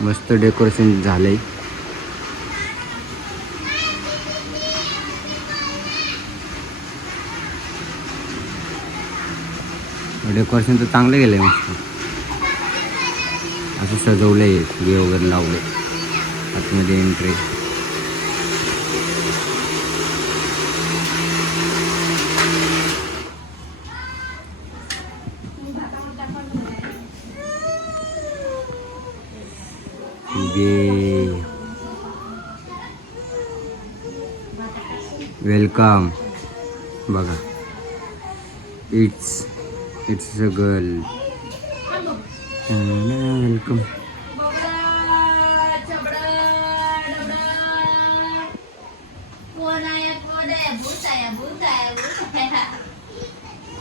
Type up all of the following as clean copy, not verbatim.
मस्त डेकोरेशन झालंय. डेकोरेशन तर चांगलं गेलंय. मस्त असं सजवलंय. फुगे वगैरे लावले. आतमध्ये एंट्री. वेलकम. बघा, इट्स अ गर्ल. वेलकम.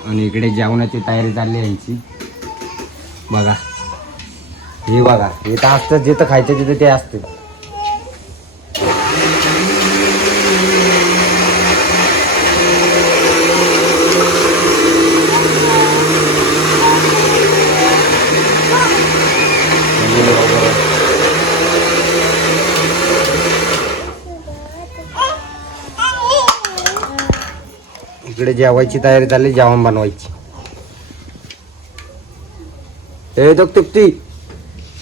आणि इकडे जेवणाची तयारी चालली आहे यांची. बघा, हे बघा, इथं असतं जिथं खायचं तिथं ते असतं. इकडे जेवायची तयारी चालली. जेवण बनवायची. हे तो तुपती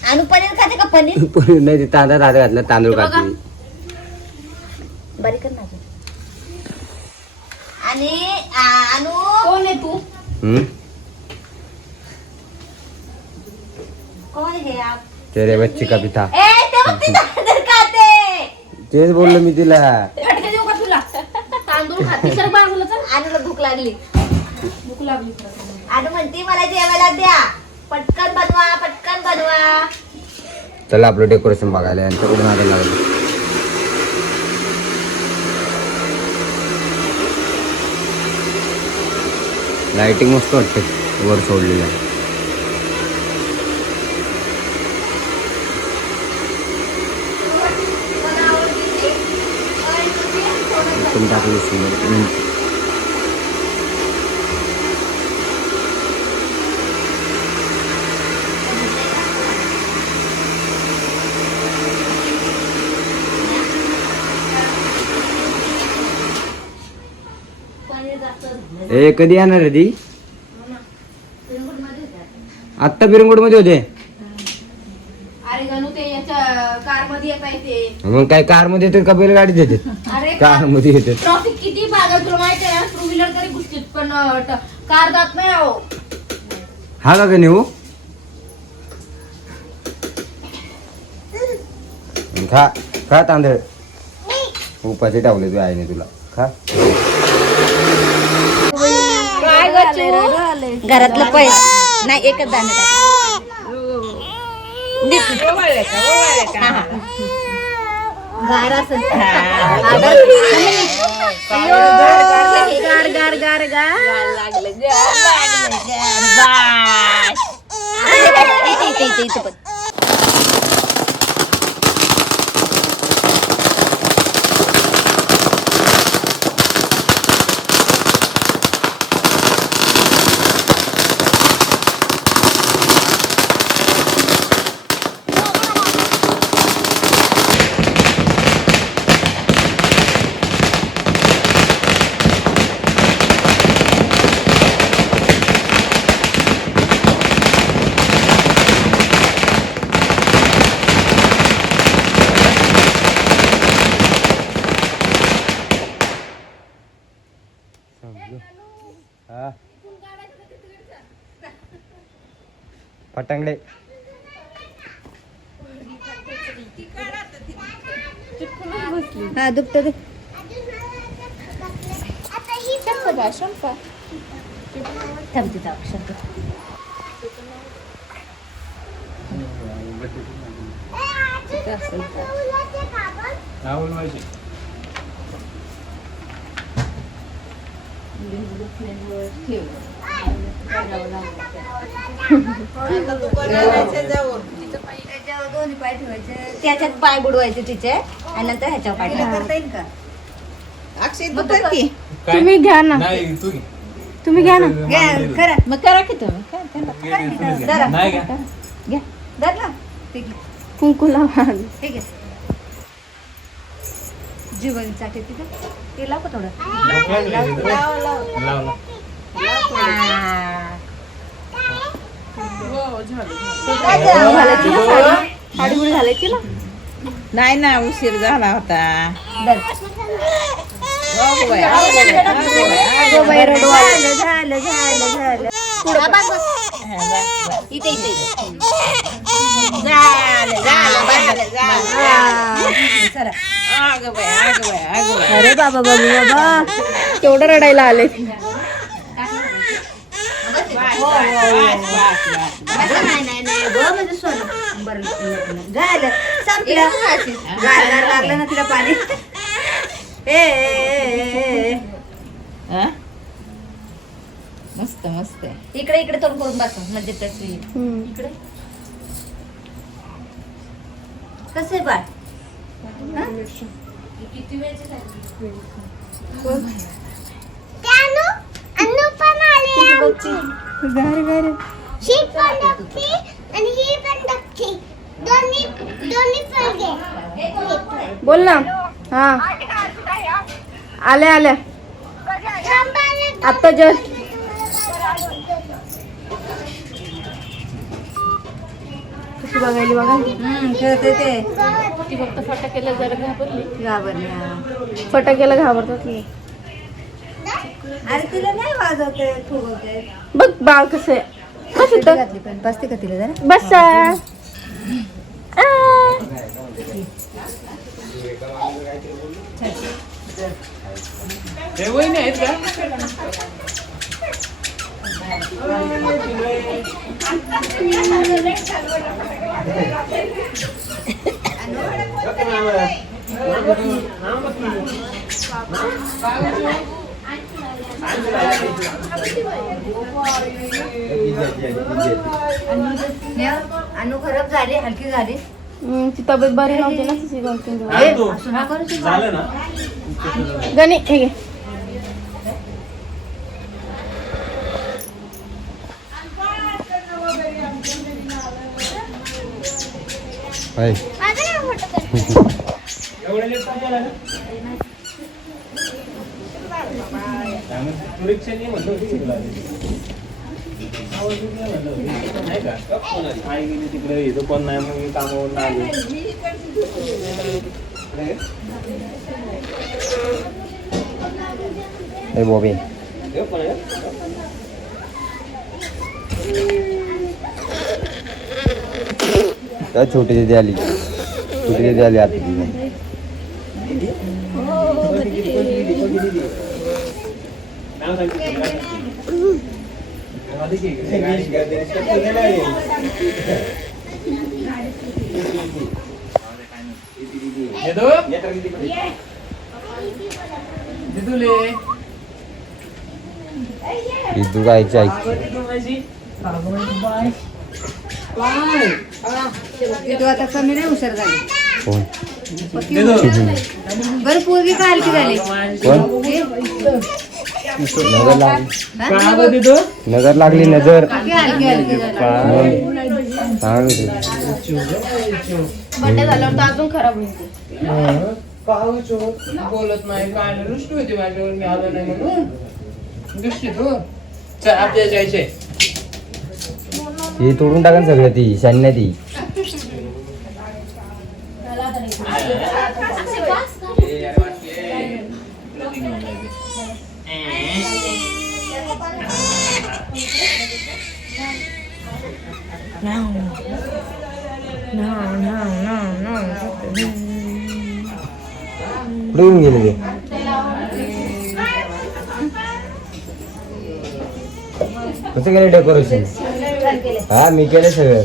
आणू पनीर खाते का? पनीर पनीर नाही, तांदूळ घातला. तांदूळ खाते. बारीक कर ना. आणि आणू कोण आहे तू? कोण है आप? तेरे बच्चे का पिता. ए ते बघ ती तांदूळ खाते. तेच बोललो मी तिला. झटके देऊ का तुला? तांदूळ खाते सर बाजूला चल. आणूला भूक लागली. आणू म्हणती मला जेवायला द्या. पटकन बनवा, पटकन बनवा. चला आपलं डेकोरेशन बघायला. यांच्याकडून आलं लागलं. लाइटिंग मस्त वाटते वर सोडलेलं आहे. टाकली सुंदर. ए कधी येणार आहे ती? आत्ता बिरंगोड मध्ये होते. अरे गणू ते याच्या कार मध्ये येता येते. मग काय कार मध्ये येते का बैलगाडीत येते? अरे कार मध्ये येते. ट्रॉफिक किती भाग तुला माहिती आहे. टू व्हीलर तरी घुसतील पण कार जात नाही. अहो हा का गणी हो? खा खा तांदळ. उपाशी टावले तू आईने तुला. खा. घरातलं पैसे नाही. एकच दाणे पटांगडे. हा दुखत ते. थांबते शब्द. दोन्ही पाय ठेवायचे. त्याच्यात पाय बुडवायचे तिचे आणि नंतर ह्याच्यावर पाय करता येईल का? तुम्ही घ्या ना. तुम्ही घ्या ना. करा मग. करा की तुम्ही. नाही घ्या धर ना. कुंकू लावा ठीक आहे जीवनसाठी तिथे ते लाव का थोडं घालायची ना साडी बिडी घालायची ना. नाही ना उशीर झाला होता. झालं इथे इथे चला. अरे बाबा बाबा बाबा तेवढं रडायला आले. म्हणजे सोनं बरं झालं संपलं. लागलं ना तिला पाणी. मस्त मस्त आहे. इकडे इकडे तोंड करून बसव म्हणजे त्याची इकडे कसं आहे बाळ. किती वेळची गारे गारे बोल ना. हा आल्या आल्या आता जस्ट. कशी बघायली बघा. खेळते ते ती फक्त फटाक्याला जरा घाबरली. घाबरल्या. फटाक्याला घाबरतात नाही. अरे तिला नाही वाजवते फुगवते. बघ बाळ कसं आहे. कसं तर घातली पण बसते का तिला जरा. बसा. अनु खराब झाली हलकी झाली. ती तब्येत बरी नव्हती ना तिची 2-3 दिवस. असं ना करू गणी हे घे. हाय. तिकडे कोण नाही मग कामावर आलो. हे बॉबी काय छोटी दीदी आली. छोटी दीदी आली आता. दिदू गायची आई. तू आता कमी नाही हुशार झाली. कोण बरं पोरगी का हलकी झाली. कोण नजर लागली नजर. हलकी हलकी झाली. बड्डे झाल्यावर तर अजून खराब होईल. बोलत नाही काय नाही. दृष्टी होती माझ्यावर मी आलो नाही म्हणून. दृष्टी तू चल आपल्या जायचंय. हे तोडून टाका सगळं. ती शान्या ती. कुठे येऊन गेले ते. कसं केलं डेकोरेशन. हा मी केलं सगळं.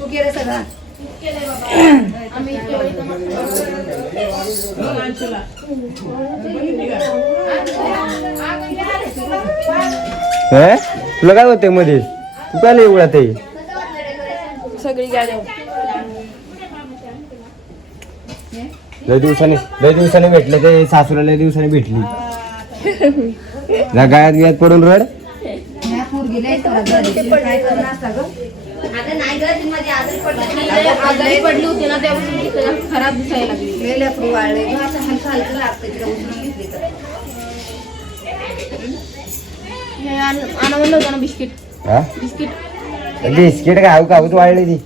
तू केलं सगळं. तुला काय होते मध्ये. तू काय लय उघडा ते. सगळी गाडी लय दिवसाने भेटले ते. सासूला लय दिवसाने भेटली. गायात बियात पडून रड. पोरगी लय काय करून असता ग. आता नाही ग ती माझी आजारी आजारी पडली होती ना त्यापासून ती खराब दिसायला लागली. पडले लेकरू वाळले ग असं हलकं हलकं लागतं तिला उचलून घेतली तर हे आणा म्हणलं होतं ना बिस्किट. हा बिस्किट बिस्किट काय कावत वाढली ती.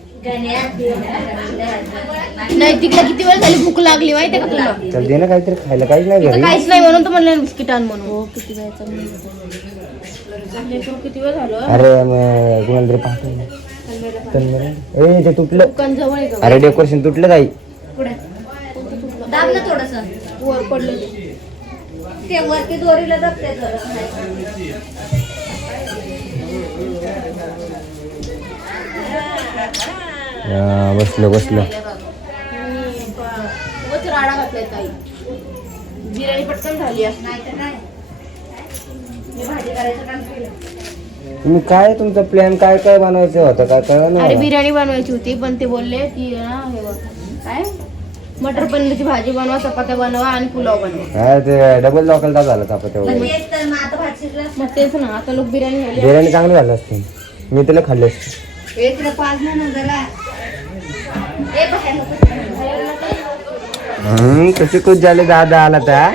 नाही तिकडे किती वेळ झाली भूक लागली माहितीये का तुला? चल दे ना काहीतरी खायला, काहीच नाही तिथं घरी. काहीच नाही म्हणून तर म्हणलं बिस्किट आण म्हणून. हो किती वेळचा किती वेळ झालं. अरे मग कोणाला तरी पाहतो. ए ते तुटलं. दुकान जवळ आहे का? अरे डेकोरेशन तुटलं ताई. पुढे दाब ना थोडस वर पडलं ते वरती दोरीला दाबते बसलो बसलो. खूपच राडा घातलाय ताई. बिर्याणी पटकन झाली असं. नाही तर नाही मी भाजी करायचं काम केलं. तुम्ही काय तुमचा प्लॅन काय काय बनवायचं होतं काय काय अरे नाही. बिर्याणी बनवायची होती पण ते बोलले की ना हे बघ काय मटर पनीरची भाजी बनवा, चपात्या बनवा आणि पुलाव बनवा. हा ते डबल लोकल झालं चपात्या मग वगैरे. तेच तर मग आता भात शिजला मग तेच ना आता लोक बिर्याणी खायला. बिर्याणी चांगली झाली असते. मी तुला खाल्ली असते. एक तिला पाच ना जरा ए बाहेर कसे खुश झाले दादा आला त्या.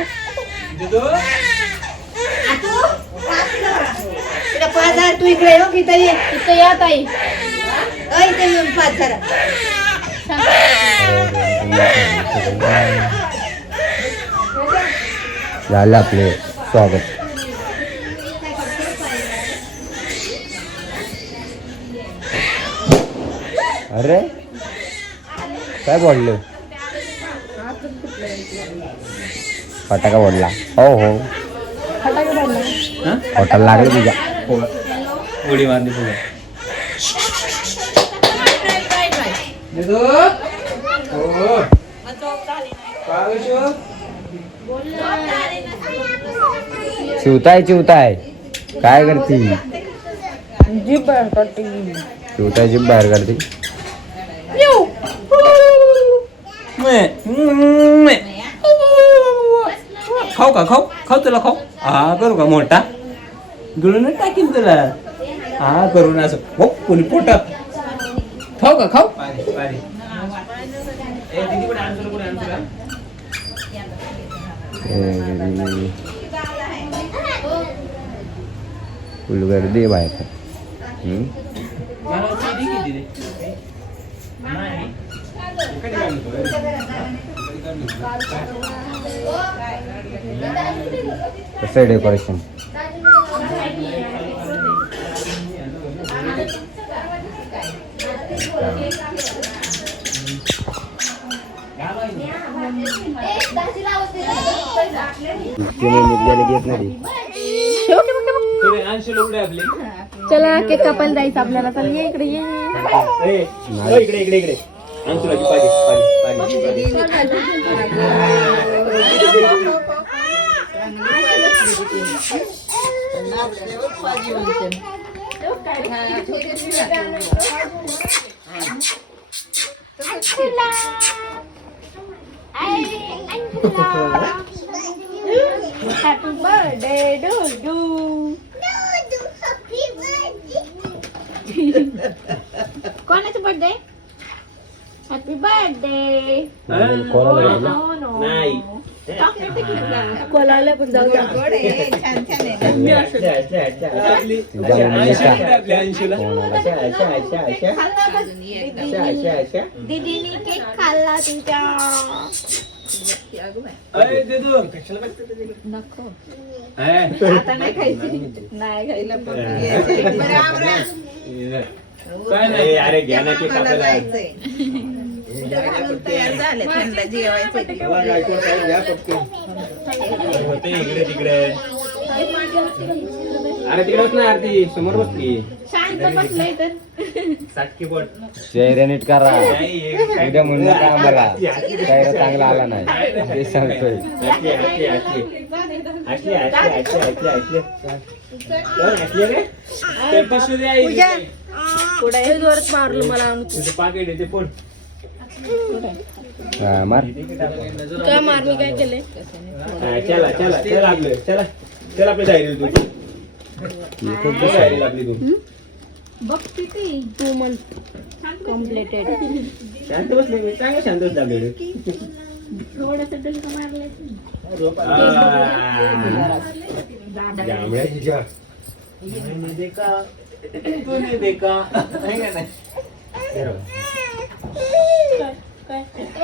तिला 5,000 तू इकडे येऊ की तरी तिथं या ताई. इथे येऊन 5,000 झालं आपले स्वागत. अरे काय बोललो फटाका बोलला. हो हो हॉटेल लागलं तुझ्या. उडी मारली पुढे. चिवताय चिवताय काय करती. जीभ बाहेर काढते. चिवताय जीभ बाहेर काढते. खाऊ का खाऊ खाऊ तुला खाऊ. हा करू का मोठा गिळून टाकीन तुला. हा करून असं हो कोणी पोटात खाऊ का खाऊ. फुल गर्दी बाहेर. कसं आहे डेकोरेशन. घेत नाही. चला केक कापायला जायचं आपल्याला. चल ये इकडे ये. इकडे इकडे इकडे तुला Happy birthday to you. कोणाचा बर्थडे. Happy birthday. नाही कोणाला पण जाऊ द्या. दीदीने केक खाल्ला तुमच्या. नको आता नाही खायची. नाही खायला काय नाही अरे घ्या ना केक कापायला. इकडे तिकडे अरे तिकडे बस ना आरती समोर बसली. शांत बसलंय तर. साटकी बोट चेहरा नीट करा. उद्या म्हणून का आम्हाला चेहरा चांगला आला नाही ते सांगतोय. पुढे जोरात मारलं मला. तुझं पाकिट आहे ते फोड. हा, मार. काय मार मी काय केलंय. चला चला चला आपलं चला चला आपली डायरी तू डायरी आपली तू बघ किती 2 months कम्प्लिटेड. शांत बसले मी चांगलं शांत बसले थोडंसं डलका मारलाय. जांभळ्याची jar. मैंने देखा तूने देखा है का नाही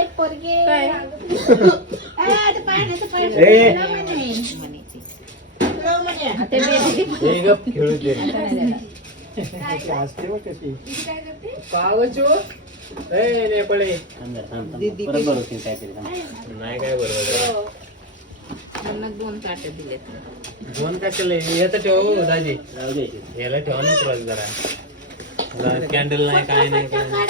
एक पोरगे काय हे गप खेळू दे पावचो ए ने पळे परत बरोबर काहीतरी नाही काय बरोबर दोन कशाले येतं ठेव दाजी राहू दे याला ठेवा ना तुला जरा कॅन्डल नाही काय नाही काय नाही.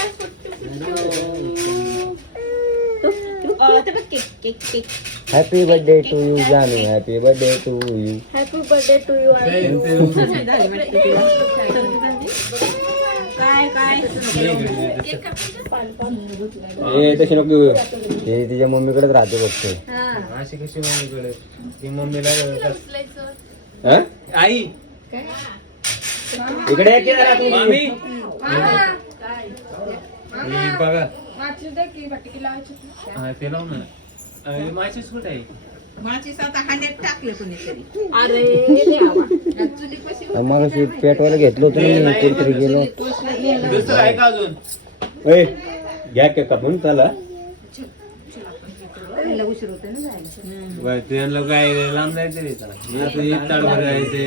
हॅपी बर्थडे टू यू जानू. Happy birthday to you. Happy birthday to you. ए तशी नको घेऊ. हे तिच्या मम्मीकडेच राहते बघते. अशी कशी मम्मीकडे ती मम्मीला हा? आई इकडे ये की जरा तू. मामी ही बघा हा ते लावून ना माझीच कुठे आहे मग पेटवायला घेतलं होतं ना मी, कुठेतरी गेलो. दुसरं आहे का अजून ए घ्या केक कापून चला. उशीर होते ना जायला. बरं त्यांना काय लांब जायचं रे त्याला मी आता इत्ताडभर जायचंय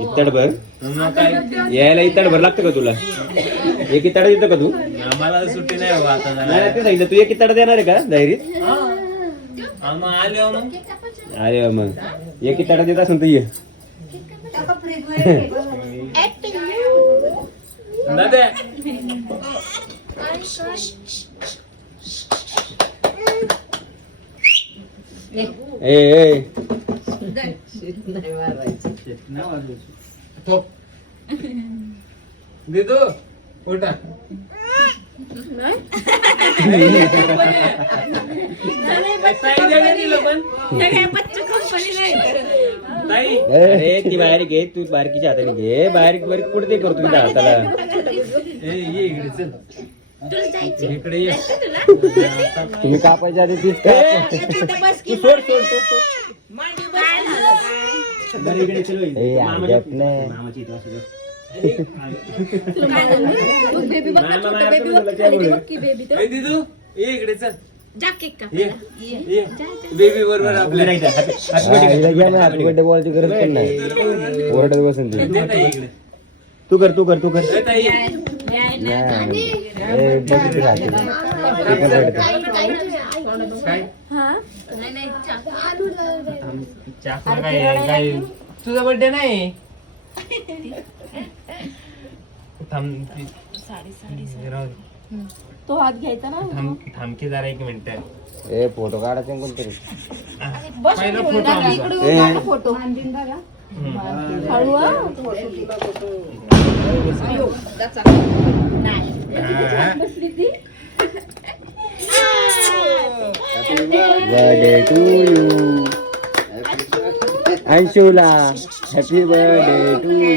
इत्तडभर मग काय यायला इत्तडभर लागतं का तुला? एक इत्तड देतं का तू? आम्हाला सुट्टी नाही बाबा आता नाही नाही, ते सांगितलं तू एक इत्तड देणार आहे का डायरीत? आम्हा आले हो मग अरे मग एक इत्तड देत असेल तर ये. टाका फ्रीजमध्ये घे बघा. दादा ए ए तो देतो उठा अरे ती बारीक घे, तू बारकीच्या हाताने घे. बारीक बारीक कुठे ते करतो तुझ्या हाताला. ये इकडे चल इकडे ये तुम्ही कापायच्या आधी तीच काप. ए अजब नाही. ए, दिदू ये इकडे चल ये ये बेबी बरोबर आपल्या हिला घ्या ना, हॅपी बर्थडे बोलायची गरज पण नाही. ओरडत बसून ती. दे ताई इकडे तू कर तू कर तू कर. ए, ताई नाही. ए बघितली राहते. ते पण रडते. काय चाकू काय काय तुझा बर्थडे नाही थांब राहू दे. तो हात घ्यायचा ना. थांबकी जरा 1 मिनिट ए फोटो काढायचे कोणतरी. पहिला फोटो आमचा ए फोटो हम्म. हळू हा. हा. Birthday to you Anshula. Happy birthday to you.